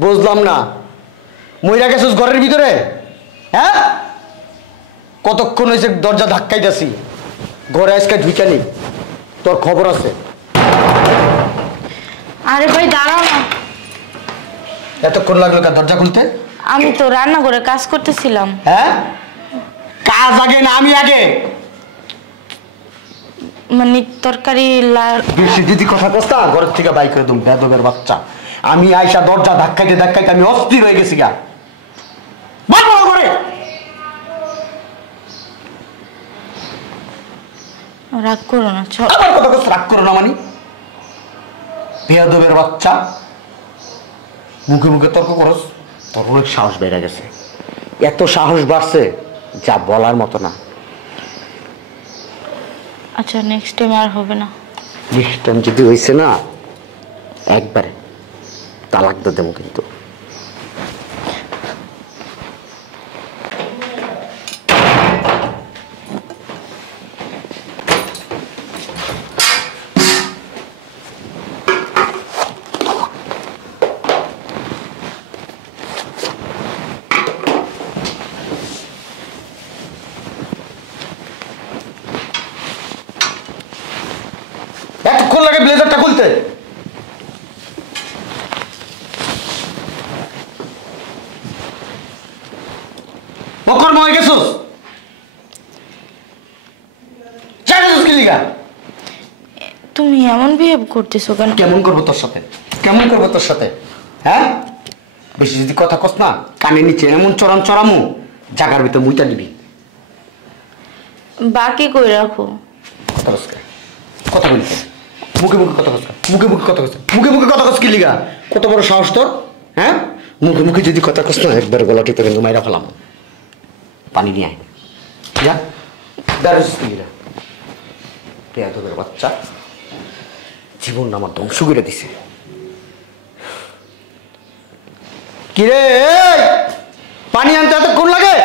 বুঝলাম না, মইরা গেছিস ঘরের ভিতরে? হ্যাঁ, কতক্ষণ হয়েছে দরজা ধাক্কাইতেছি, ঘরে আজকে ঢুকানি, তোর খবর আছে। আরে ভাই দাঁড়াও না। এতক্ষণ লাগলো কেন দরজা খুলতে? আমি তো রান্না করে কাজ করতেছিলাম। হ্যাঁ, কাজ আগে না আমি আগে? মানে তরকারি বেশি যদি কথা কস্তা ঘরের থেকে বাই করে দুম, বেদবের বাচ্চা। আমি আইসা দরজা ধাক্কাইতে ধাক্কাইতে আমি অস্থির হয়ে গেছি গা। বাবা করে রাগ করো না, আবার কথা কষ্ট রাগ করো না, মানে বেদবের বাচ্চা, মুখে মুখে তর্ক করস, তোর অনেক সাহস বেড়ে গেছে। এত সাহস বাড়ছে যা বলার মতো না। আচ্ছা নেক্সট টাইম আর হবে না। নেক্সট টাইম যদি হয়েছে না, একবারে তালাক দিয়ে দেবো কিন্তু। এতক্ষণ লাগে ব্লেজারটা খুলতে? মকর ময় গেছস? তুমি এমন বিহেভ করতেছো কেন? কেমন করবো তোর সাথে, কেমন করবো তোর সাথে? হ্যাঁ, বেশি যদি কথা কস না, কানে নিচে এমন চরম চড়ামু, জাগার ভিতর মুইটা দিবি। বাকি কই রাখো। কথা বলি, মুখে মুখে কথা কস, মুখে মুখে কথা কস, মুখে মুখে কথা কস কি লিগা? কত বড় সাহস তোর? হ্যাঁ, মুখে মুখে যদি কথা কস না, একবার গলা টিপে কিন্তু মাইরা ফেলাম। পানি নিয়ে আয়, যা দাঁড়িস কি লিগা? বেয়াদবের বাচ্চা, জীবন আমার ধ্বংস করে দিছে। কিরে পানি আনতে এতক্ষণ লাগে?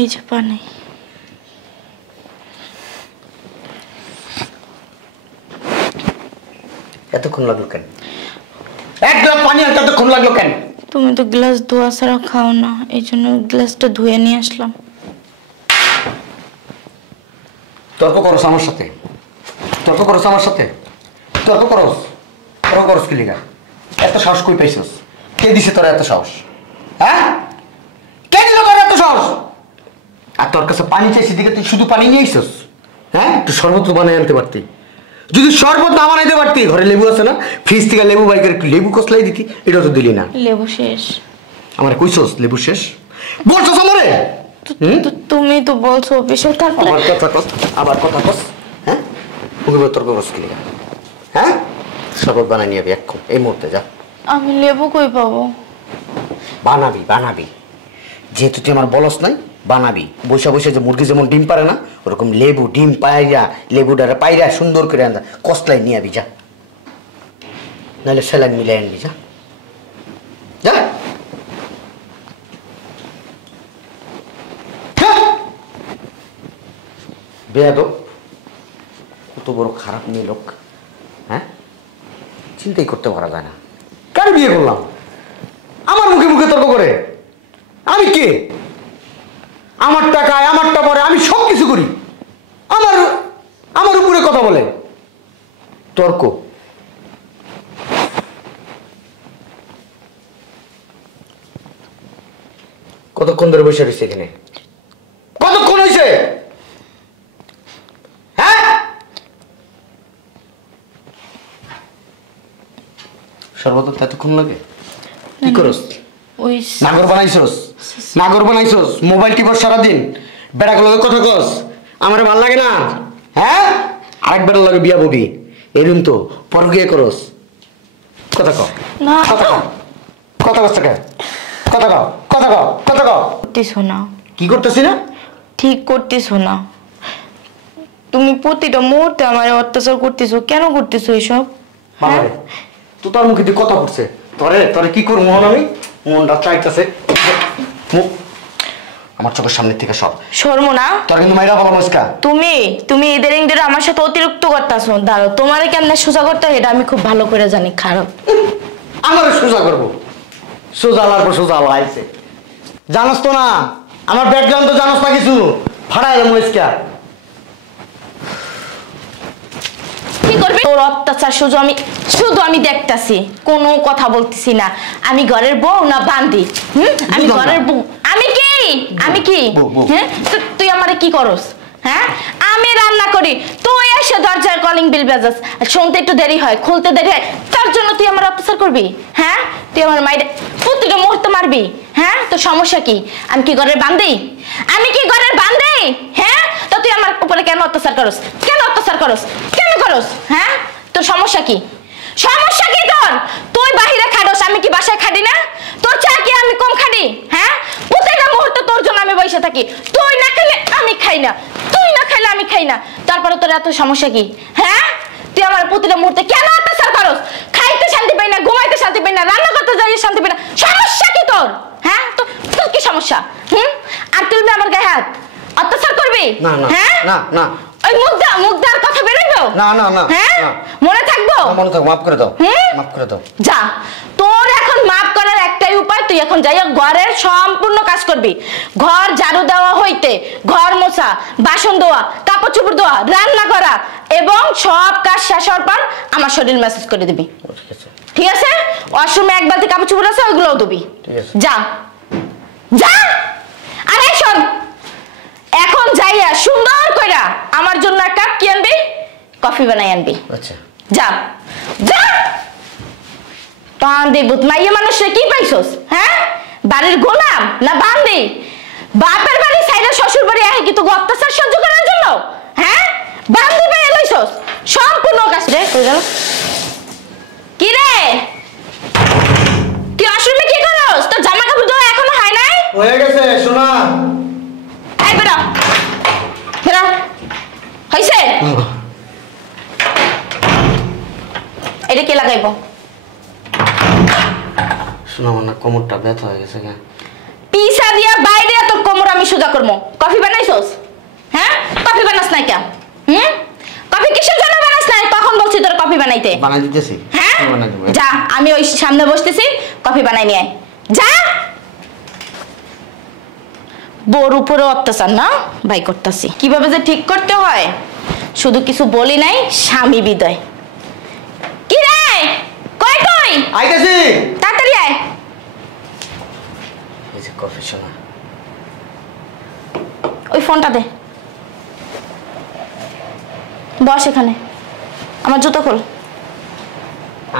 এই যে পানি। এতক্ষণ লাগলো কেন? এক গ্লাস পানি আনতে এতক্ষণ লাগলো কেন? তুমি তো গ্লাস ধোয়া ছাড়া খাও না, এই জন্য গ্লাসটা ধুয়ে নিয়ে আসলাম। তর্ক করস আমার সাথে, তর্ক করস আমার সাথে, তর্ক করস, তর্ক করস কি লিগা? এত সাহস কই পাইছস? কে দিছে তোর এত সাহস? হ্যাঁ, কে দিল তোর এত সাহস? আর তোর কাছে পানি চাইছি দিকে তুই শুধু পানি নিয়ে আইছস? হ্যাঁ, তুই শরবত বানাই আনতে পারতি। যদি শরবত না বানাইতে পারতি, ঘরে লেবু আছে না, ফ্রিজ থেকে লেবু বাই করে একটু লেবু কসলাই দিতি, এটা তো দিলি না। লেবু শেষ। আমার কইছস লেবু শেষ? বলছস আমারে? তুমি তো বলছো অফিসে, তারপর আবার কথা কস, আবার কথা কস। হ্যাঁ, মুখে তর্ক করস কি লিগা? হ্যাঁ, শরবত বানাই নিয়ে এখন এই মুহূর্তে যা। আমি লেবু কই পাবো? বানাবি বানাবি, যেহেতু তুই আমার বলস নাই, বানাবি। বসে বসে যে মুরগি যেমন ডিম পারে না, ওরকম লেবু ডিম পাইরা, লেবুটারে পাইরা সুন্দর করে আনবা, কসলাই নিয়ে আবি যা, নাহলে স্যালাড মিলাই আনবি যা, যা। বেয়াদব, কত বড় খারাপ মেয়ে লোক। হ্যাঁ, চিন্তাই করতে পারা যায় না। কেন বিয়ে করলাম? আমার মুখে মুখে তর্ক করে। আমি কে? আমার টাকায় আমারটা পরে আমি সব কিছু করি, আমার আমার উপরে কথা বলে। তর্ক, কতক্ষণ ধরে বসে রয়েছে এখানে? কতক্ষণ হয়েছে? হ্যাঁ, সর্বত এতক্ষণ লাগে? কি করস? ওই নাগর বানাইছস, নাগর বানাইছস, মোবাইল টিপস সারাদিন, বেড়াগুলোকে কথা কস, আমার ভাল লাগে না। হ্যাঁ, আরেকবার লাগে বিয়া ববি, এরকম তো পরকিয়া করস। কথা কও না, কথা কও, কথা কস টাকা, কথা কও, কথা কও, কথা কও। করতেছো না। কি করতেছি না? ঠিক করতেছো না। তুমি প্রতিটা মুহূর্তে আমার অত্যাচার করতেছো, কেন করতেছো এসব? বাবারে, তো তোর মুখে দিয়ে কথা পড়ছে, তোরে তোরে কি করবো মোহন আমি মনটা চাইতেছে আমার চোখের সামনে থেকে সব শর্ম না তোর কিন্তু মাইরা বলো মুস্কা তুমি ইদারিং ধরে আমার সাথে অতিরিক্ত করতেছো দাঁড়ো তোমারে কেমনে সোজা করতে হয় এটা আমি খুব ভালো করে জানি খারাপ আমার সোজা করবো সোজা লাগবো সোজা লাইছে জানোস তো না আমার ব্যাকগ্রাউন্ড তো জানোস না কিছু ফাড়াই এলাম মুস্কা কি করবে তোর অত্যাচার শুধু আমি দেখতাছি কোনো কথা বলতেছি না আমি ঘরের বউ না বান্দি আমি ঘরের বউ আমি কি হ্যাঁ তুই আমারে কি করস হ্যাঁ আমি রান্না করি তুই এসে দরজায় কলিং বেল বাজাস শুনতে একটু দেরি হয় খুলতে দেরি হয় তার জন্য তুই আমার অত্যাচার করবি হ্যাঁ তুই আমার মায়ের প্রতিটা মুহূর্তে মারবি হ্যাঁ তোর সমস্যা কি আমি কি ঘরের বান্দি হ্যাঁ তো তুই আমার উপরে কেন অত্যাচার করস কেন করস হ্যাঁ তোর সমস্যা কি তোর তুই বাহিরে খাডস আমি কি বাসায় খাডি না তোর চা কি আমি কম খাডি হ্যাঁ প্রত্যেকটা মুহূর্তে তোর জন্য আমি বসে থাকি তুই না খেলে আমি খাই না তারপরে তোর এত সমস্যা কি হ্যাঁ তুই আমার প্রতিটা মুহূর্তে কেন অত্যাচার করস খাইতে শান্তি পাই না ঘুমাইতে শান্তি পাই না রান্না করতে যাই শান্তি পাই না সমস্যা কি তোর হ্যাঁ তোর কি সমস্যা আর তুলবি আমার গায়ে হাত অত্যাচার করবি হ্যাঁ না ওই মুখদার কথা বেরোইবো না হ্যাঁ মনে থাকবো মাফ করে দাও যা তোর এখন মাফ করার একটাই উপায় তুই এখন যাই ঘরের সম্পূর্ণ কাজ করবি ঘর ঝাড়ু দেওয়া হইতে ঘর মোছা বাসন ধোয়া কাপড় চোপড় ধোয়া রান্না করা এবং সব কাজ শেষ হওয়ার পর আমার শরীর মেসেজ করে দিবি ঠিক আছে ওয়াশরুমে এক বালতি কাপড় চোপড় আছে ওইগুলোও দিবি যা আরে শোন এখন যাইয়া সুন্দর কইরা আমার জন্য এক কাপ কি আনবি কফি বানাই আনবি আচ্ছা যা টান দে বুত মাইয়া মানুষে কি পাইছস হ্যাঁ বাড়ির গোলাম না বান্দি বাপের বাড়ি সাইডে শ্বশুর বাড়ি আহে কি তো অত্যাচার সহ্য করার জন্য হ্যাঁ বান্দি পেয়ে লইছস সম্পূর্ণ কাজ রে কই গেল কি রে তুই আশ্রমে কি করস তোর জামা কাপড় ধোয়া এখনো হয় নাই হয়ে গেছে শোনা বেরা হইছে এটা কে লাগাইবো শোনা আমার না কোমরটা ব্যথা হয়ে গেছে পিসা দিয়া বাইরে তোর কোমর আমি সোজা করবো কফি বানাইছস হ্যাঁ কফি বানাস নাই কেন কফি কিসের জন্য বানাস নাই তখন বলছি তোর কফি বানাইতে বানাই দিতেছি হ্যাঁ যা আমি ওই সামনে বসতেছি কফি বানাই নিয়ে আয় যা বোর উপরে অত্যাচার না ভাই করতেছি কিভাবে যে ঠিক করতে হয় শুধু কিছু বলি নাই স্বামী বিদয় কি রে কই আইতাছি তাড়াতাড়ি আয় এই যে কফি শোনা ওই ফোনটা দে বস এখানে আমার জুতো খোল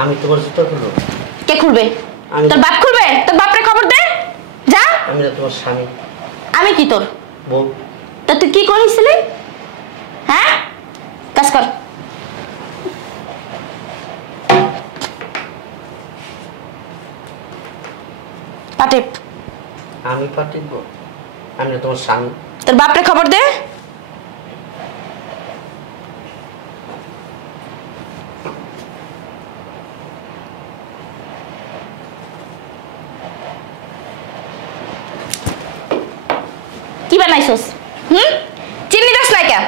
আমি তোমার জুতো খুলবো কে খুলবে তোর বাপ খুলবে তোর বাপরে খবর দে যা আমি না তোমার স্বামী আমি কি তোর বউ তা তুই কি করেছিলি হ্যাঁ কাজ কর পাটেপ আমি পাঠিব আমি না তোমার স্বামী তোর বাপরে খবর দে কি বানাইছস চিনি দাস না কেন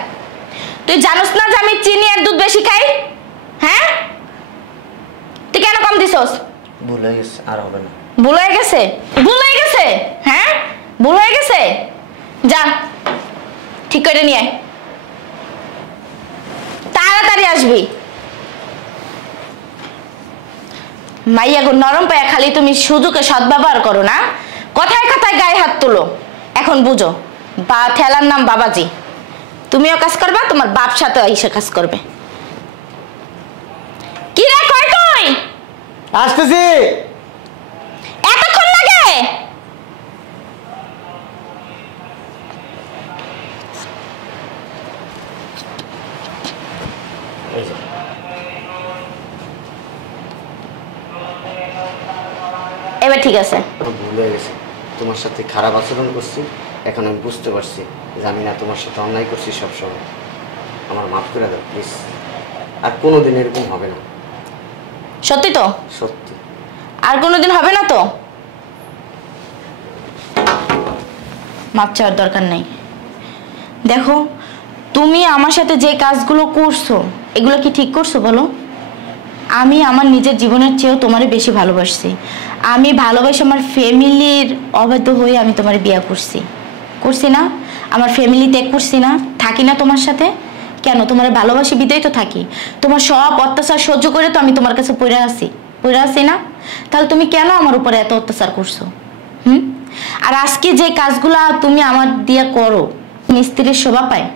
তুই জানোস না যে আমি চিনি আর দুধ বেশি খাই হ্যাঁ তুই কেন কম দিছস ভুলে গেছে আর হবে না ভুল হয়ে গেছে হ্যাঁ ভুল হয়ে গেছে যা ঠিক করে নিয়ে আয় তাড়াতাড়ি আসবি মাইয়া গো নরম পায়া খালি তুমি সুযোগে সদ্ব্যবহার করো না কথায় কথায় গায়ে হাত তোলো এখন বুঝো বা ঠেলার নাম বাবাজি তুমিও কাজ করবা তোমার বাপ সাথে এসে কাজ করবে কি রে কই তুই আসতেছি এতক্ষণ লাগে এবার ঠিক আছে ভুলে গেছে তোমার সাথে খারাপ আচরণ করছি এখন আমি বুঝতে পারছি যে আমি না তোমার সাথে অন্যায় করছি সবসময় আমার মাফ করে দাও প্লিজ আর কোনোদিন এরকম হবে না সত্যি তো সত্যি আর কোনোদিন হবে না তো? মাপ চাওয়ার দরকার নেই। দেখো, তুমি আমার সাথে যে কাজগুলো করছো এগুলো কি ঠিক করছো বলো? আমি আমার নিজের জীবনের চেয়েও তোমারে বেশি ভালোবাসছি। আমি ভালোবাসি আমার ফ্যামিলির অবাধ্য হয়ে আমি তোমার বিয়ে করছি না? আমার ফ্যামিলি ত্যাগ করছি না? থাকি না তোমার সাথে? কেন? তোমার ভালোবাসি বিদায় তো থাকি। তোমার সব অত্যাচার সহ্য করে তো আমি তোমার কাছে পড়ে আছি না? তাহলে তুমি কেন আমার উপরে এত অত্যাচার করছো? আর আজকে যে কাজগুলা তুমি আমার দিয়ে করো, মিস্ত্রির শোভা পায়?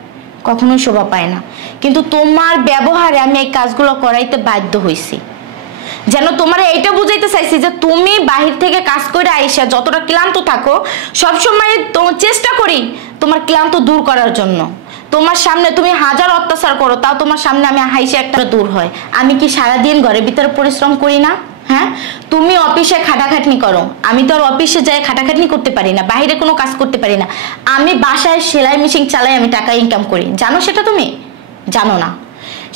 কখনোই শোভা পায় না। কিন্তু তোমার ব্যবহারে আমি এই কাজগুলো করাইতে বাধ্য হয়েছি। যেন তোমার এইটা বুঝাইতে চাইছি যে তুমি বাহির থেকে কাজ করে আইসা যতটা ক্লান্ত থাকো, সবসময় চেষ্টা করি তোমার ক্লান্ত দূর করার জন্য। তোমার সামনে তুমি হাজার অত্যাচার করো, তাও তোমার সামনে আমি হাইসে একটা দূর হয়। আমি কি সারাদিন ঘরের ভিতরে পরিশ্রম করি না? হ্যাঁ, তুমি অফিসে খাটাখাটনি করো, আমি তো আর অফিসে যাই খাটাখাটনি করতে পারি না, বাইরে কোনো কাজ করতে পারি না। আমি বাসায় সেলাই মেশিন চালাই, আমি টাকা ইনকাম করি। জানো সেটা? তুমি জানো না?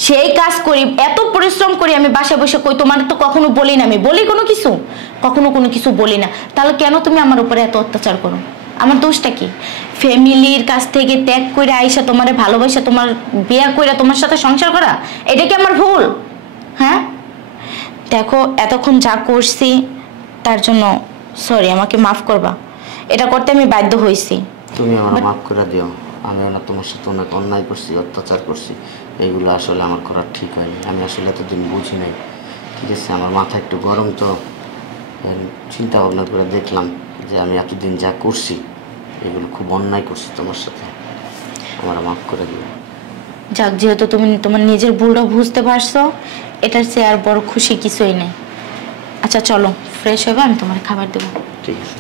সেই কাজ করি, এত পরিশ্রম করি আমি বাসায় বসে। কই তোমার তো কখনো বলি না? আমি বলি কোনো কিছু? কখনো কোনো কিছু বলি না। তাহলে কেন তুমি আমার উপরে এত অত্যাচার করো? আমার দোষটা কি? ফ্যামিলির কাছ থেকে ত্যাগ করে আইসা তোমারে ভালোবাসা, তোমার বিয়ে করে তোমার সাথে সংসার করা, এটা কি আমার ভুল? হ্যাঁ, দেখো এতক্ষণ যা করছি তার জন্য সরি, আমাকে মাফ করবা। এটা করতে আমি বাধ্য হয়েছি। তুমি আমার মাফ করে দিও। আমি না তোমার সাথে অনেক অন্যায় করছি, অত্যাচার করছি। এগুলো আসলে আমার করা ঠিক হয়নি। আমি আসলে এতদিন বুঝি নাই। ঠিক আছে, আমার মাথা একটু গরম তো, চিন্তা ভাবনা করে দেখলাম যে আমি এতদিন যা করছি এগুলো খুব অন্যায় করছি তোমার সাথে। আমার মাফ করে দিও। যাক, যেহেতু তুমি তোমার নিজের ভুলটা বুঝতে পারছো, এটার চেয়ে আর বড় খুশি কিছুই নেই। আচ্ছা চলো, ফ্রেশ হবে, আমি তোমার খাবার দেবো। ঠিক আছে।